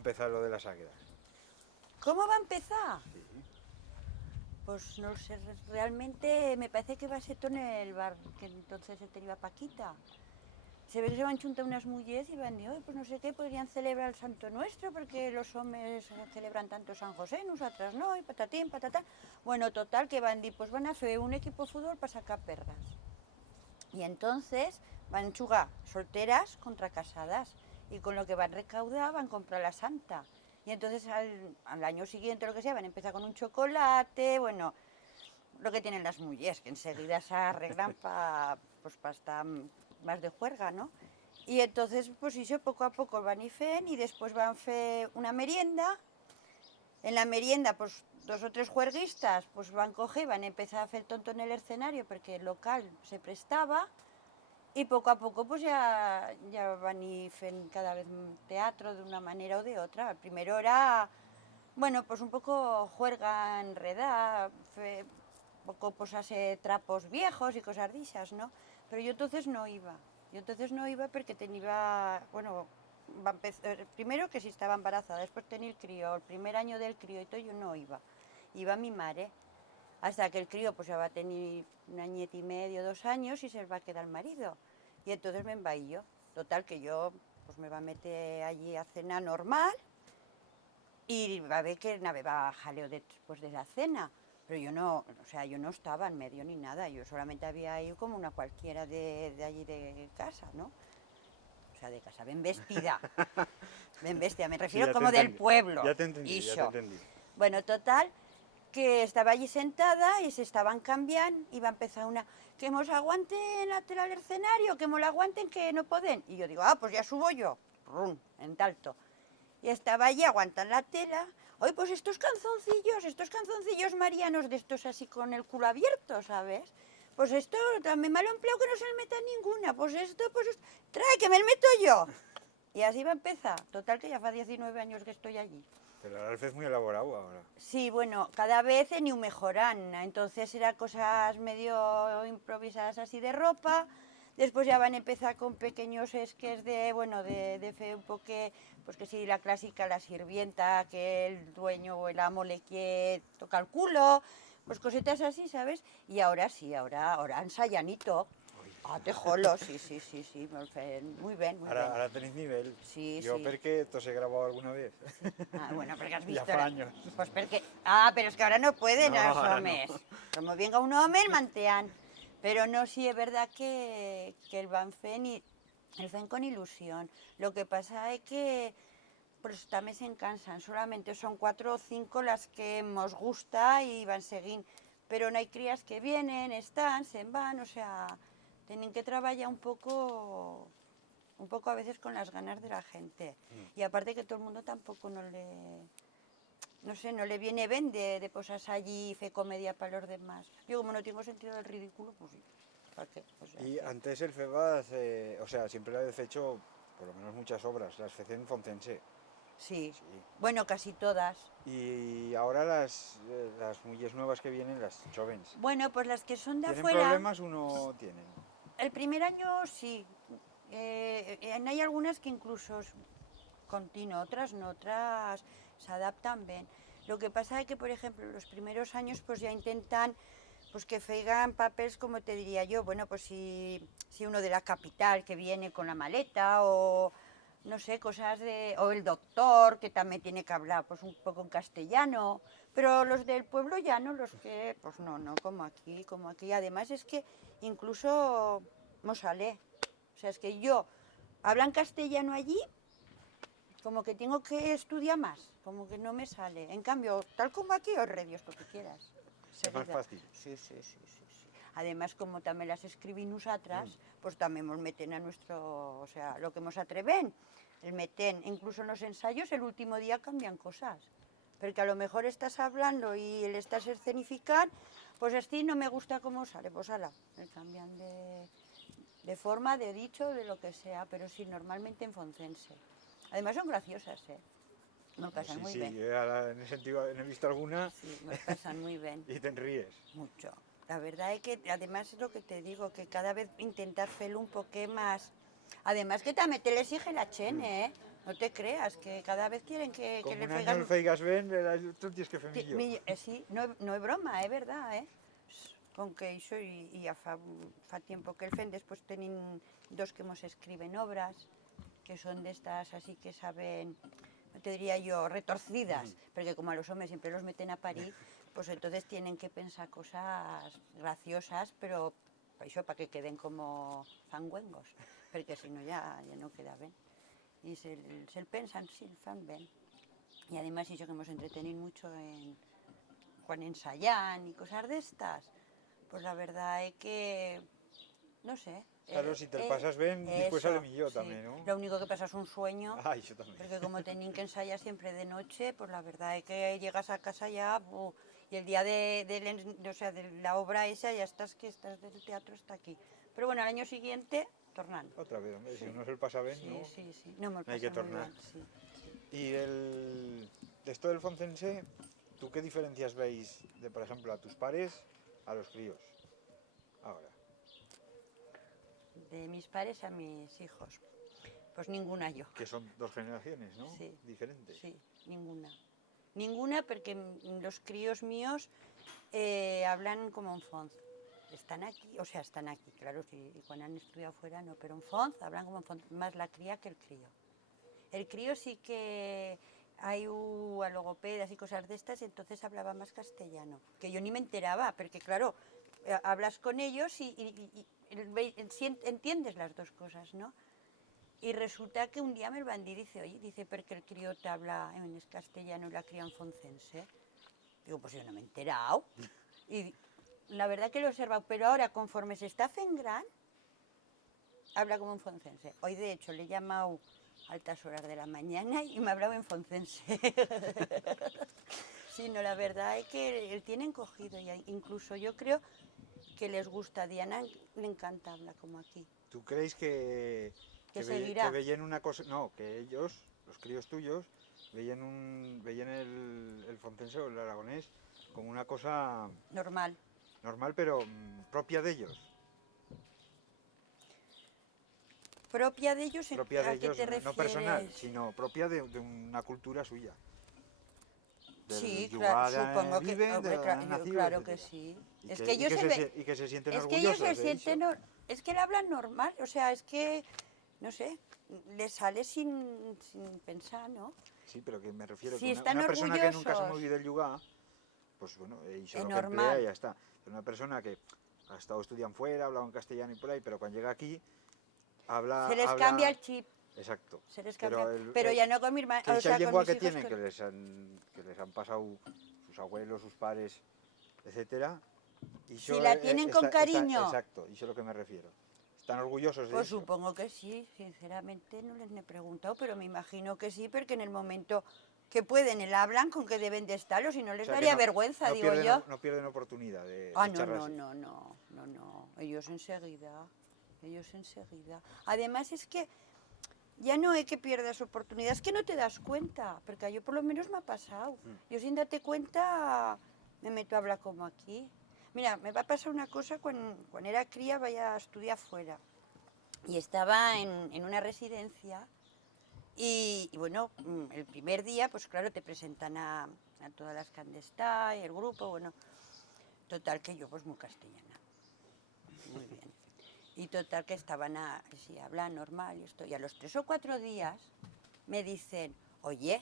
empezar lo de las águilas? ¿Cómo va a empezar? Sí. Pues no sé, realmente me parece que va a ser todo en el bar que entonces se tenía Paquita. Se ve que se van juntar unas mujeres y van de hoy, pues no sé qué, podrían celebrar el Santo Nuestro, porque los hombres celebran tanto San José, nosotras no, y patatín, patatán. Bueno, total, que van de, pues van a hacer un equipo de fútbol para sacar perras. Y entonces van a jugar solteras contra casadas, y con lo que van a recaudar van a comprar la santa. Y entonces al año siguiente, lo que sea, van a empezar con un chocolate, bueno, lo que tienen las mujeres, que enseguida se arreglan para pues, estar más de juerga, ¿no? Y entonces, pues eso, poco a poco van y fen, y después van a hacer una merienda. En la merienda, pues 2 o 3 juerguistas pues van a coger, van a empezar a hacer tonto en el escenario porque el local se prestaba, y poco a poco pues ya van y fen cada vez teatro de una manera o de otra. El primero era, bueno, pues un poco juerga enredada, poco posarse trapos viejos y cosas de esas, ¿no? Pero yo entonces no iba. Yo entonces no iba porque tenía, bueno, va a empezar, primero que si estaba embarazada, después tenía el crío, el primer año del crío y todo, yo no iba. Iba mi madre, hasta que el crío pues ya va a tener 1 año y medio, 2 años, y se va a quedar el marido. Y entonces me envaí yo. Total, que yo pues me va a meter allí a cena normal, y va a ver que va jaleo después de la cena. Pero yo no, o sea, yo no estaba en medio ni nada, yo solamente había ido como una cualquiera de allí de casa, ¿no? O sea, de casa, bien vestida. Bien vestida, me Sí, refiero ya te como del entendí. pueblo. Ya te entendí, ya te Ixo. entendí. Bueno, total, que estaba allí sentada y se estaban cambiando, y va a empezar una, que mos aguanten la tela del escenario, que mos la aguanten, que no pueden. Y yo digo, pues ya subo yo, rum, en talto. Y estaba allí aguantando la tela. Oye, pues estos canzoncillos marianos de estos así con el culo abierto, ¿sabes? Pues esto también malo empleo que no se le meta ninguna. Pues esto, trae, que me lo meto yo. Y así va a empezar. Total, que ya fa 19 años que estoy allí. Pero ahora es muy elaborado ahora. Sí, bueno, cada vez en mejoran. Entonces eran cosas medio improvisadas así de ropa. Después ya van a empezar con pequeños esques de, bueno, de fe un poco, pues que si la clásica, la sirvienta, que el dueño o el amo le quiere tocar el culo, pues cositas así, ¿sabes? Y ahora sí, ahora ensayan y todo. Ah, te jolo, sí, sí, sí, sí, muy bien, muy bien. Ahora tenéis nivel. Sí, Yo sí. porque esto se he grabado alguna vez. Bueno, porque has Ya visto... fa años. Pues porque... pero es que ahora no pueden No, los ahora no. hombres. Como venga un hombre, el mantean. Pero no, sí es verdad que el van el fen con ilusión. Lo que pasa es que pues también se cansan. Solamente son 4 o 5 las que nos gusta y van seguir. Pero no hay crías que vienen, están, se van, o sea, tienen que trabajar un poco a veces con las ganas de la gente. Y aparte que todo el mundo tampoco no sé, no le viene bien de posarse allí y fe comedia para los demás. Yo como no tengo sentido del ridículo, pues sí, ¿para qué? O sea, Y que- antes el FEBAS, o sea, siempre le habéis hecho, por lo menos muchas obras, las FEC en Fontense. sí. Sí. Bueno, casi todas. Y ahora las mujeres nuevas que vienen, las jóvenes, Bueno, pues las que son de ¿tienen afuera, problemas o no tienen? el primer año sí. Hay algunas que incluso es continuo, otras no, otras se adaptan bien. Lo que pasa es que, por ejemplo, los primeros años pues ya intentan pues que feigan papeles, como te diría yo, bueno, pues si uno de la capital que viene con la maleta, o no sé, cosas de, o el doctor que también tiene que hablar pues un poco en castellano, pero los del pueblo llano, los que, pues no, como aquí, además es que incluso no sale, o sea, es que yo hablan castellano allí, como que tengo que estudiar más, como que no me sale. En cambio, tal como aquí, os redios lo que quieras. Es más fácil. Sí, sí, sí, sí, sí. Además, como también las escribí nosotras, pues también nos meten a nuestro, o sea, lo que nos atreven, el meten, incluso en los ensayos, el último día cambian cosas. Porque a lo mejor estás hablando y le estás escenificando, pues así no me gusta cómo sale, pues ala, le cambian de forma, de dicho, de lo que sea, pero sí, normalmente en foncense. Además son graciosas, ¿eh? Me pasan Sí, muy sí, bien. yo ahora en ese sentido he visto alguna Sí, me pasan muy bien. y te ríes. Mucho. La verdad es que, además es lo que te digo, que cada vez intentar hacerlo un poco más. Además que también te le exige la chene, ¿eh? No te creas, que cada vez quieren que Com le un any feigas... el feigas ben, tu tens que fer Sí, millor. sí, no es broma, es verdad, Con que eso y ya fa tiempo que el fen, después tienen dos que nos escriben obras, que son de estas así que saben, no te diría yo, retorcidas, porque como a los hombres siempre los meten a parir, pues entonces tienen que pensar cosas graciosas, pero eso para que queden como fanguengos, porque si no ya no queda bien. Y se pensan, sí, el fan bien. Y además eso que hemos entretenido mucho cuando ensayan y cosas de estas, pues la verdad es que, no sé. Claro, si te'l pasas ben, després sale Eso, millor sí. també, no? Lo único que pasa es un sueño, Ah, això també. porque como tenían que ensayar siempre de noche, pues la verdad es que llegas a casa ya, y el día o sea, de la obra esa ya estás del teatro hasta aquí. Pero bueno, al año siguiente, tornando. Otra vez, hombre, Sí. si uno se el pasa ben, Sí, no, sí, sí. No me lo no hay que paso muy tornar. bien, sí. Y de esto del foncense, ¿tú qué diferencias veis de, por ejemplo, a tus pares a los críos? Ahora. De mis padres a mis hijos. Pues ninguna yo. Que son dos generaciones, ¿no? Sí. Diferentes. Sí, ninguna. Ninguna porque los críos míos hablan como en Fonz. Están aquí, o sea, están aquí, claro, si cuando han estudiado fuera no, pero en Fonz hablan como en Fonz, más la cría que el crío. El crío sí que hay a logopedas y cosas de estas, y entonces hablaba más castellano, que yo ni me enteraba, porque claro, hablas con ellos y entiendes las dos cosas, ¿no? Y resulta que un día me van a decir, dice, porque el crío te habla en castellano y la cría en foncense. Digo, pues yo no me he enterado. Y la verdad que lo he observado, pero ahora conforme se está haciendo gran, habla como en foncense. Hoy de hecho le he llamado a altas horas de la mañana y me ha hablado en foncense. Sí, no, la verdad es que él tiene encogido, y incluso yo creo que les gusta. A Diana le encanta hablar como aquí. ¿Tú creéis que Seguirá. veían una cosa? No, que ellos, los críos tuyos, veían el foncense o el aragonés como una cosa Normal. normal, pero propia de ellos. ¿Propia de ellos? Propia de ¿A qué ellos, te refieres? no personal, sino propia de una cultura suya. Sí, Del claro, lugar supongo que, viven, hombre, de donde han nacido, claro que etcétera. sí. Y Es que, que y ellos que se, se, y que se sienten es que ellos orgullosos se de eso. sienten, es que le hablan normal, o sea, es que, no sé, les sale sin pensar, ¿no? Sí, pero que me refiero Si que están una persona que nunca se ha orgullosos, movido del lugar, pues bueno, hizo es lo que emplea y normal. ya está. Pero una persona que ha estado estudiando fuera, hablado en castellano y por ahí, pero cuando llega aquí, Se les cambia habla. el chip, Exacto. se les cambia, Pero, pero ya no con mi hermana, que o esa sea, con lengua mis que hijos. tienen, que les han pasado sus abuelos, sus padres, etcétera, y Si la tienen con cariño. exacto, y eso es lo que me refiero. Están orgullosos de Pues eso. supongo que sí, sinceramente no les he preguntado, pero me imagino que sí, porque en el momento que pueden, el hablan con que deben de estarlo, si no les O sea, que daría vergüenza, digo pierden, yo. no pierden oportunidad Ah, de charlarse. no, ellos enseguida. Además es que ya no es que pierdas oportunidad, es que no te das cuenta, porque a yo por lo menos me ha pasado. Yo sin darte cuenta me meto a hablar como aquí. Mira, me va a pasar una cosa cuando era cría, vaya a estudiar fuera. Y estaba en una residencia y bueno, el primer día, pues claro, te presentan a todas las que han de estar, y el grupo, bueno, total que yo pues muy castellana, muy bien. Y total que estaban así, hablan normal y esto. Y a los 3 o 4 días me dicen, oye,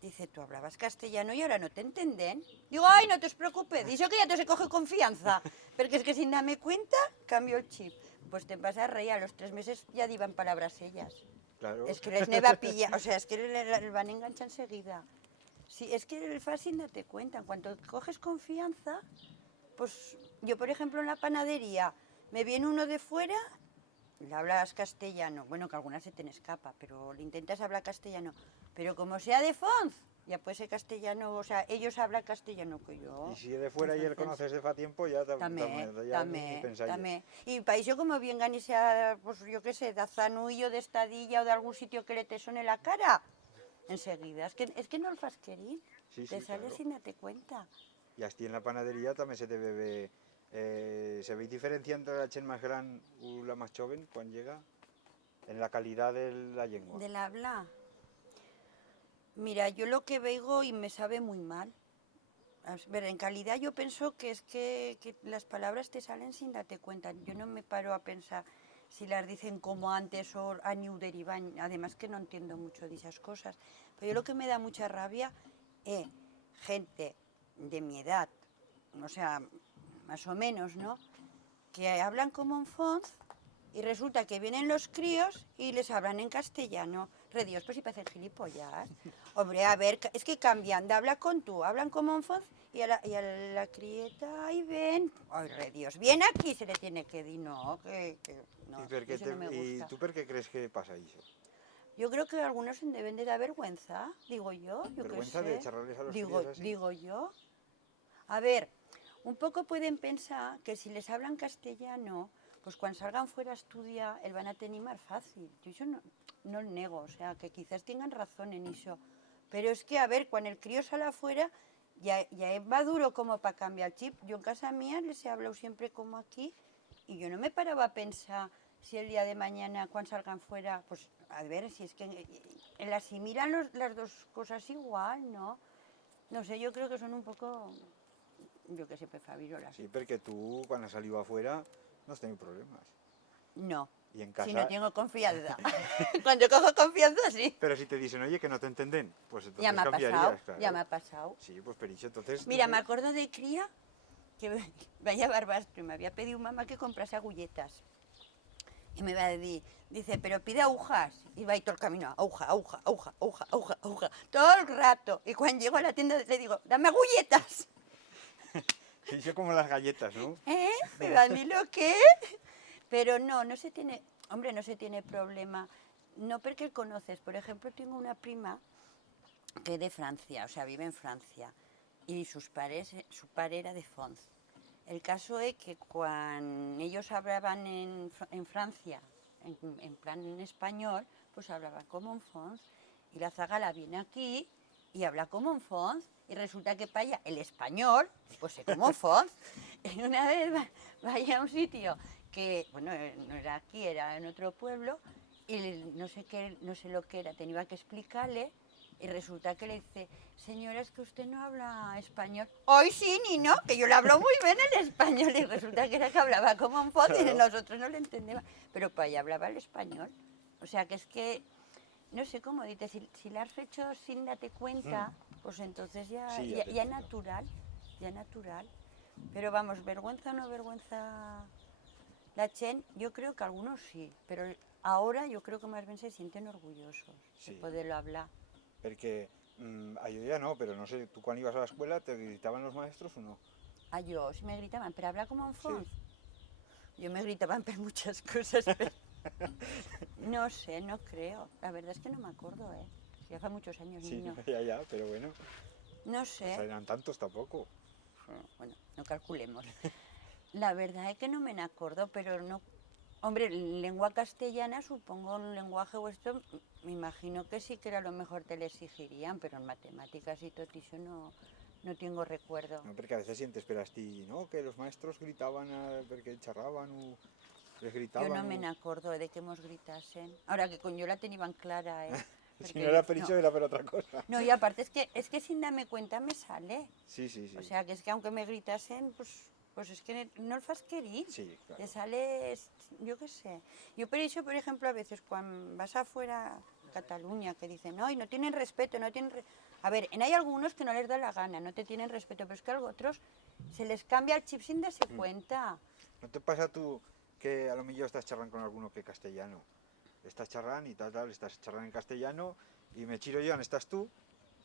dice, tú hablabas castellano y ahora no te entienden. Digo, ay, no te preocupes, dice que ya te se coge confianza. Porque es que sin darme cuenta, cambio el chip. Pues te vas a reír, a los 3 meses ya divan palabras ellas. Claro. Es que les neva a pillar, o sea, es que le van a enganchar enseguida. Sí, es que es fácil date cuenta. En cuanto coges confianza, pues yo, por ejemplo, en la panadería, me viene uno de fuera, le hablas castellano, bueno, que algunas se te escapa, pero le intentas hablar castellano, pero como sea de Fonz, ya puede ser castellano, o sea, ellos hablan castellano que yo. Y si de fuera y él conoces de fa tiempo, ya ni pensáis. También. Y país yo como vengan y sea, pues yo qué sé, de Azanullo, de Estadilla o de algún sitio que le te suene la cara, enseguida. Es que no el fas querer, Sí, te sí, sales claro. sin darte cuenta. Y así en la panadería también se debe ver, se ve diferencia entre la gente más grande y la más joven cuando llega en la calidad de la lengua. Del habla. Mira, yo lo que veo y me sabe muy mal. A ver, en calidad yo pienso que es que las palabras te salen sin darte cuenta. Yo no me paro a pensar si las dicen como antes o año derivan. Además que no entiendo mucho de esas cosas. Pero yo lo que me da mucha rabia es gente de mi edad, o sea, más o menos, ¿no? Que hablan como en Fons y resulta que vienen los críos y les hablan en castellano. Re Dios, pues si parecen gilipollas. Hombre, a ver, es que cambian de habla con tú, hablan como en Fons y a la crieta ahí ven. Ay, re Dios, viene aquí, se le tiene que decir, no, no, eso no me ¿Y gusta. tú por qué crees que pasa eso? Yo creo que algunos se deben de dar vergüenza, digo yo qué ¿Vergüenza de sé, charlarles a los críos así? digo yo. A ver, un poco pueden pensar que si les hablan castellano, pues cuando salgan fuera a estudiar, el van a tener más fácil. Yo eso no lo nego, o sea, que quizás tengan razón en eso. Pero es que, a ver, cuando el crío sale afuera, ya va duro como para cambiar el chip. Yo en casa mía les he hablado siempre como aquí y yo no me paraba a pensar si el día de mañana, cuando salgan fuera, pues a ver, si es que asimilan las dos cosas igual, ¿no? No sé, yo creo que son un poco, yo que sé, pefavirolas. Sí, porque tú cuando has salido afuera no has tenido problemas. No, Y en si no casa... tengo confianza. Cuando cojo confianza, sí. Pero si te dicen, oye, que no te entienden, pues Ya entonces me ha pasado, cambiarías, claro. ya me ha pasado. Sí, pues Pericho, entonces... Mira, me acuerdo de cría que vaya barbastro y me había pedido mamá que comprase agulletas. Y me va a decir, dice, pero pide agujas. Y va ahí todo el camino, aguja, aguja, aguja, aguja, aguja, aguja, todo el rato. Y cuando llego a la tienda le digo, dame agulletas. Sí, yo como las galletas, ¿no? ¿Eh? Me va a decir lo que. Pero no se tiene, hombre, no se tiene problema. No porque conoces, por ejemplo, tengo una prima que es de Francia, o sea, vive en Francia, y su padre era de Fons. El caso es que cuando ellos hablaban en Francia, en plan en español, pues hablaban como en Fons, y la zagala viene aquí y habla como en Fons, y resulta que para allá el español, pues es como en Fons. Y una vez vaya a un sitio que, bueno, no era aquí, era en otro pueblo, y no sé qué, no sé lo que era, tenía que explicarle, y resulta que le dice, señora, es que usted no habla español. Hoy sí, ni no, que yo le hablo muy bien el español. Y resulta que era que hablaba como un foz y Claro. nosotros no le entendíamos. Pero para ella hablaba el español. O sea que es que, no sé cómo dices, si lo has hecho sin darte cuenta, pues entonces Sí, ya te ya entiendo. natural, ya natural. Pero vamos, vergüenza o no vergüenza la Chen, yo creo que algunos sí, pero ahora yo creo que más bien se sienten orgullosos de Sí, poderlo hablar. porque a yo ya no, pero no sé, tú cuando ibas a la escuela te gritaban los maestros o no. Ah, yo sí me gritaban, pero habla como en Sí. Fons. Yo me gritaban por muchas cosas, pero no sé, no creo. La verdad es que no me acuerdo, ¿eh? Ya hace muchos años, Sí, niño. ya, pero bueno, No no sé. eran tantos tampoco. Bueno, no calculemos. La verdad es que no me acuerdo, pero no... Hombre, lengua castellana, supongo, un lenguaje vuestro, me imagino que sí que era lo mejor te le exigirían, pero en matemáticas y todo eso no tengo recuerdo. No, porque a veces sientes, pero ti, ¿no? Que los maestros gritaban porque charraban o les Yo no gritaban me o... acuerdo de que nos gritasen. Ahora que con yo la tenían clara, ¿eh? Si no era Pericho No. era por otra cosa. No, y aparte es que sin darme cuenta me sale. Sí, sí, sí. O sea, que es que aunque me gritasen, pues es que no el fas querir. Sí, claro. Te sale, yo qué sé. Yo por eso, por ejemplo, a veces cuando vas afuera a Cataluña, que dicen, no, y no tienen respeto, no tienen... A ver, hay algunos que no les da la gana, no te tienen respeto, pero es que a otros se les cambia el chip sin darse cuenta. ¿No te pasa tú que a lo mejor estás charlando con alguno que castellano? Estás charlando y tal, estás charlando en castellano y me chiro yo, estás tú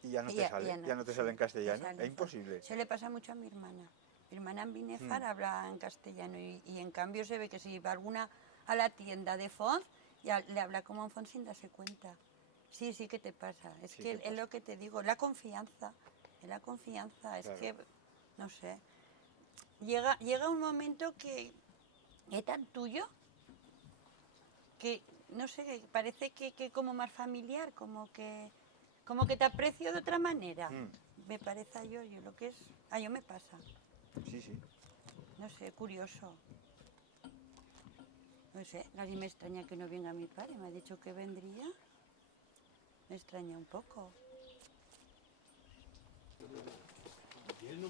y ya no te sale, ya no te sale en castellano. Es imposible. Se le pasa mucho a mi hermana. Mi hermana en Binefar habla en castellano y en cambio se ve que si va alguna a la tienda de Fons, ya le habla como en Fons sin darse cuenta. Sí, sí que te pasa. Es Sí que que es pasa. lo que te digo, la confianza. Es la confianza. Es Claro. que, no sé. Llega un momento que es tan tuyo que, no sé, que parece que como más familiar, como que te aprecio de otra manera. Me parece a yo lo que es, a yo me pasa, Sí, sí. no sé, curioso. No sé, nadie me extraña que no venga mi padre, me ha dicho que vendría, me extraña un poco. Gracias.